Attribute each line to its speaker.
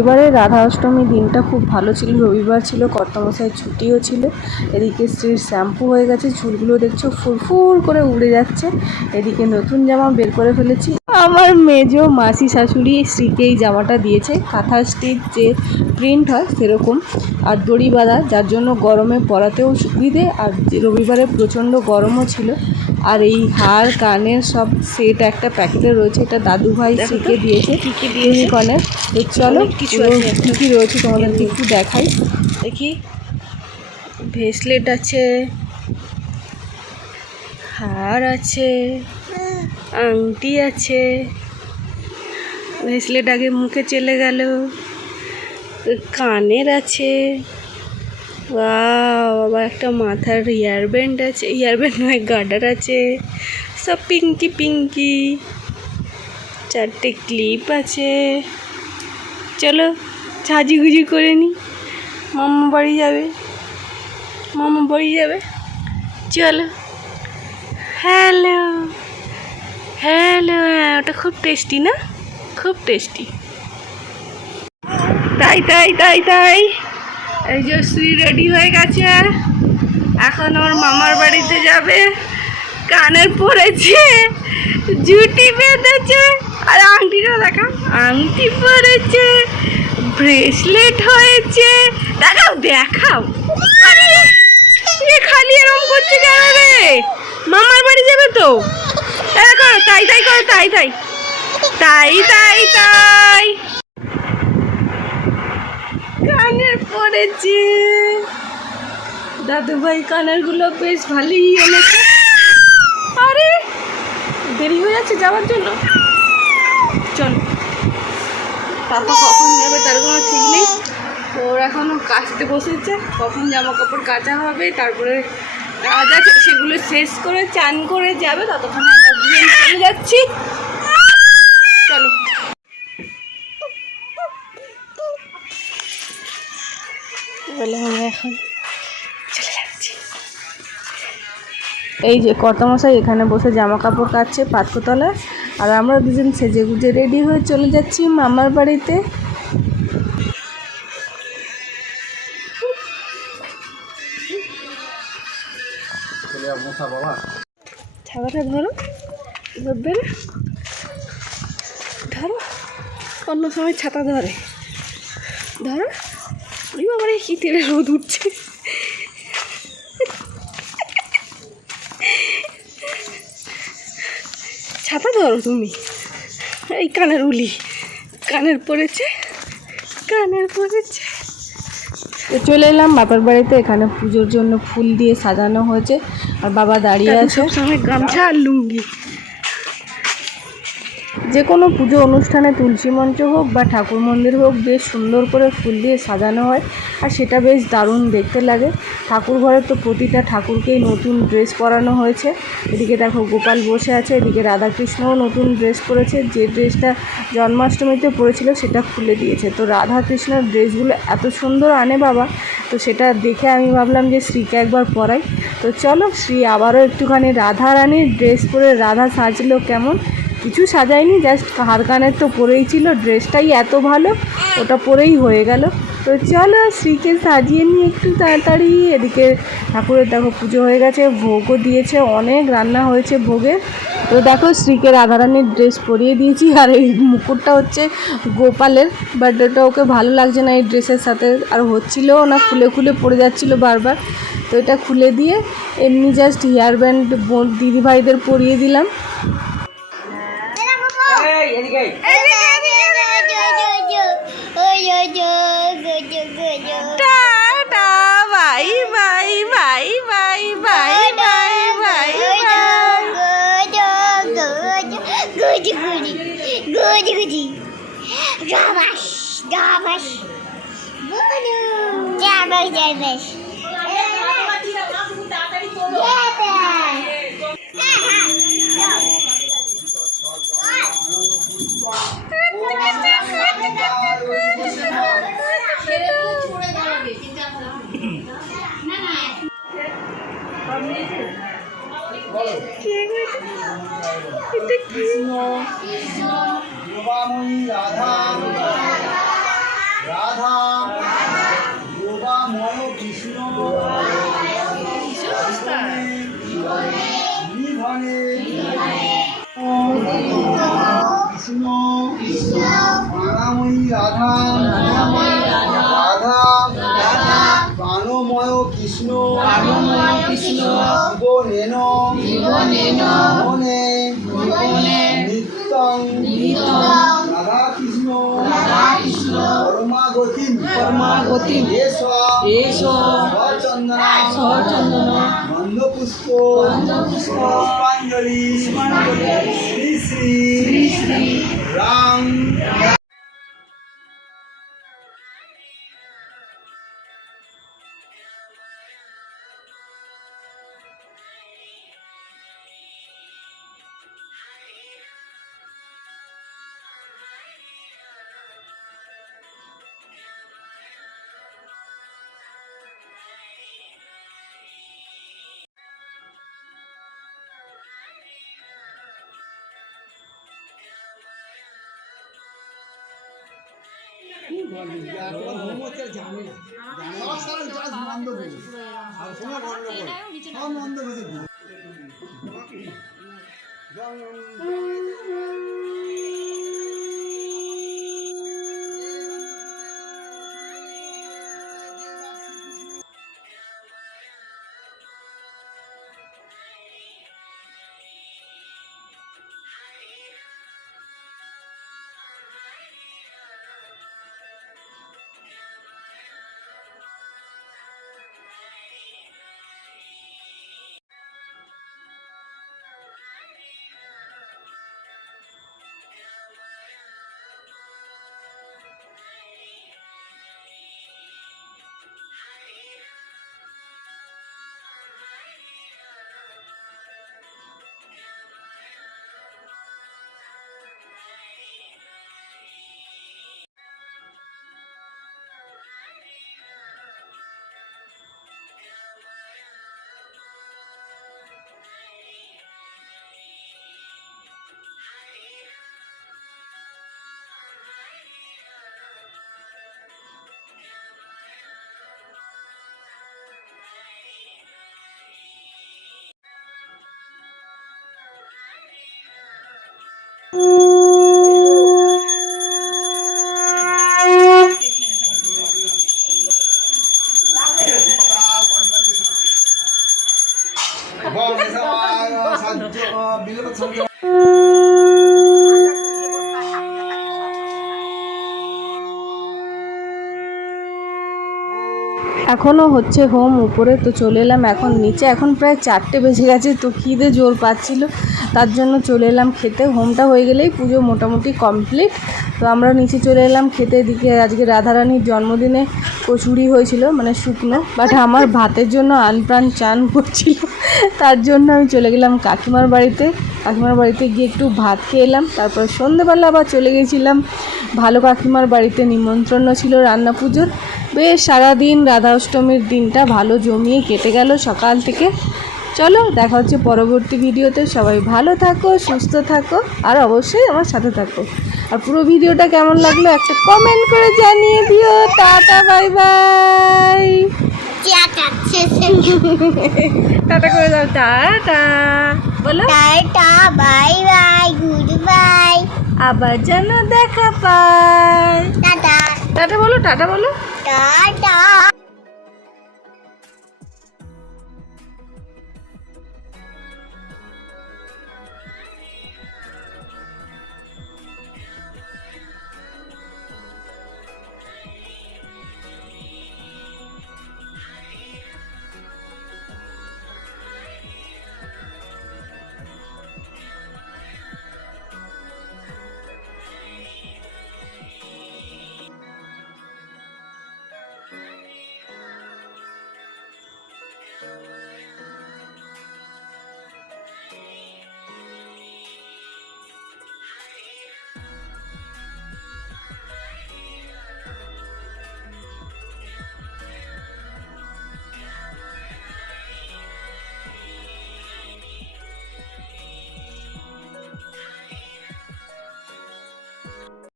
Speaker 1: এবারে রাধা অষ্টমী দিনটা খুব ভালো ছিল। রবিবার ছিল, কর্তামশাই ছুটিও ছিল। এদিকে স্ত্রীর শ্যাম্পু হয়ে গেছে, চুলগুলো দেখছ ফুরফুর করে উড়ে যাচ্ছে। এদিকে নতুন জামা বের করে ফেলেছি। আমার মেজো মাসি শাশুড়ি স্ত্রীকে এই জামাটা দিয়েছে। কাঁথা স্টিচ যে প্রিন্ট হয় সেরকম। আর দড়ি বাঁধা, যার জন্য গরমে পরাতেও সুবিধে। আর রবিবারে প্রচণ্ড গরমও ছিল আর এই হার কানের সব সেট একটা প্যাকেটে রয়েছে। এটা দাদু ভাই স্ত্রীকে দিয়েছে? ইউনিকর্নের। তো চলো
Speaker 2: কিছু।
Speaker 1: কি কি রয়েছে তোমাদেরকে একটু দেখাই।
Speaker 2: দেখি। ভেসলেট আছে হার আছে আংটি আছে। ভেসলেট আগে মুখে চলে গেল। কানের আছে। বাবা একটা মাথার ইয়ার ব্যান্ড আছে ইয়ার ব্যান্ড নয় গার্ডার আছে। সব পিঙ্কি পিঙ্কি চারটে ক্লিপ আছে। চলো, সাজিগুজি করে নি। মামা বাড়ি যাবে। মামা বাড়ি যাবে। চলো। হ্যালো হ্যালো হ্যাঁ ওটা খুব টেস্টি না? খুব টেস্টি তাই তাই তাই তাই। এই যে শ্রী রেডি হয়ে গেছে এখন ওর মামার বাড়িতে যাবে। কানে পড়েছে, জুটি বেঁধেছে। আর আংটিটা দেখা, আংটি পরেছে, ব্রেসলেট হয়েছে। দেখাও দেখাও। খালি এরকম করছে কেন রে? মামার বাড়ি যাবে তো? তাই তাই করো, তাই তাই। তাই তাই তাই। কানের পড়েছে দাদু ভাই কানেরগুলো বেশ ভালোই এনেছে। আরে, দেরি হয়ে যাচ্ছে যাওয়ার জন্য? চল। পাপা কখন যাবে তার কোনো ঠিক নেই। ওর এখনও কাচতে বসেছে। কখন জামা কাপড় কাচা হবে, তারপরে কাজ আছে, সেগুলো শেষ করে চান করে যাবে। ততক্ষণে আমরা চলে যাচ্ছি। বলে আমরা এখন। চলে যাচ্ছি।
Speaker 1: এই যে কর্তামশাই এখানে বসে জামা কাপড় কাচ্ছে পাতকতলায় আর আমরা দুজন সেজে গুজে রেডি হয়ে চলে যাচ্ছি মামার বাড়িতে।
Speaker 2: ছাতাটা ধরো। ধরবে ধরো। অন্য সময় ছাতা ধরে। ধরো। ওই বাবারে তেলে রোদ উঠছে। ছাতা ধরো তুমি। এই কানের উলি কানের পড়েছে কানের পড়েছে
Speaker 1: চলে এলাম বাবার বাড়িতে। এখানে পুজোর জন্য ফুল দিয়ে সাজানো হয়েছে। আর বাবা দাঁড়িয়ে আছে।
Speaker 2: গামছা আর লুঙ্গি।
Speaker 1: যে কোনো পুজো অনুষ্ঠানে তুলসী মঞ্চ হোক বা ঠাকুর মন্দির হোক, বেশ সুন্দর করে ফুল দিয়ে সাজানো হয় আর সেটা বেশ দারুণ দেখতে লাগে। ঠাকুর ঘরে তো প্রতিটা ঠাকুরকেই নতুন ড্রেস পরানো হয়েছে। এদিকে দেখো গোপাল বসে আছে, এদিকে রাধাকৃষ্ণও নতুন ড্রেস পরেছে। যে ড্রেসটা জন্মাষ্টমীতে পরেছিল সেটা খুলে দিয়েছে। তো রাধাকৃষ্ণের ড্রেসগুলো এত সুন্দর আনে বাবা, তো সেটা দেখে আমি ভাবলাম যে শ্রীকে একবার পরাই। তো চলো, শ্রী আবারও একটুখানি রাধা রানীর ড্রেস পরে রাধা সাজলো কেমন? কিছু সাজায়নি জাস্ট হার কানের তো পরেই ছিল ড্রেসটাই এত ভালো, ওটা পরেই হয়ে গেল। তো চলো শ্রীকে সাজিয়ে নিয়ে একটু তাড়াতাড়ি, এদিকে ঠাকুরের দেখো পুজো হয়ে গেছে, ভোগও দিয়েছে, অনেক রান্না হয়েছে ভোগের তো দেখো শ্রীকে রাধারানীর ড্রেস পরিয়ে দিয়েছি, আর এই মুকুটটা হচ্ছে গোপালের বাট ওটা ওকে ভালো লাগছে না এই ড্রেসের সাথে, আর হচ্ছিলও না, খুলে খুলে পড়ে যাচ্ছিল বারবার। তো এটা খুলে দিয়ে এমনি জাস্ট হেয়ার ব্যান্ড দিদিভাইদের পরিয়ে দিলাম।
Speaker 2: গজি
Speaker 3: গজি রমাস রমাস বলো যাবাস যাবাস Thank. রূপাময়ী রাধা।
Speaker 4: রাধা। রূপাময় কৃষ্ণ নিধনে বিষ্ণু। প্রাণাময়ী রাধা। রাধা। প্রাণময় কৃষ্ণ।
Speaker 2: কৃষ্ণ।
Speaker 4: জীবনেন। জীবনেন। মনে মনে নিত্যং রাধা কৃষ্ণ পরমাগতি
Speaker 2: পরমাগতি
Speaker 4: এস
Speaker 2: এস
Speaker 4: সচন্দন
Speaker 2: সচন্দন
Speaker 4: মন্দ পুষ্প পুষ্পাঞ্জলি শ্রী শ্রী। রাম। সব সারা জাজ বন্ধ করে আর বন্ধ করে সব বন্ধ করে Thank you.
Speaker 1: এখনও হচ্ছে হোম উপরে তো চলে এলাম এখন নিচে। এখন প্রায় চারটে বেজে গেছে, তো খিদে জোর পাচ্ছিল। তার জন্য চলে এলাম খেতে। হোমটা হয়ে গেলেই পুজো মোটামুটি কমপ্লিট তো আমরা নিচে চলে এলাম খেতে। এদিকে আজকে রাধারানীর জন্মদিনে কচুরি হয়েছিল মানে শুকনো। বাট আমার ভাতের জন্য আনপ্রাণ চান করছিল। তার জন্য আমি চলে গেলাম কাকিমার বাড়িতে। কাকিমার বাড়িতে গিয়ে একটু ভাত খেয়ে এলাম। তারপর সন্ধেবেলা আবার চলে গেছিলাম। ভালো কাকিমার বাড়িতে নিমন্ত্রণ ছিল রান্না পুজোর। বেশ সারাদিন রাধা অষ্টমীর দিনটা ভালো জমিয়ে কেটে গেল সকাল থেকে। চলো, দেখা হচ্ছে পরবর্তী ভিডিওতে। সবাই ভালো থাকো, সুস্থ থাকো, আর অবশ্যই আমার সাথে থাকো। আর পুরো ভিডিওটা কেমন লাগল একটা কমেন্ট করে জানিয়ে দিও। টাটা বাই বাই টাটা করে দাও টাটা। বলো।
Speaker 3: Tata bye bye good bye.
Speaker 1: আবার যেন দেখা পায়।
Speaker 3: টাটা।
Speaker 1: টাটা বলো টাটা বলো।
Speaker 3: টাটা।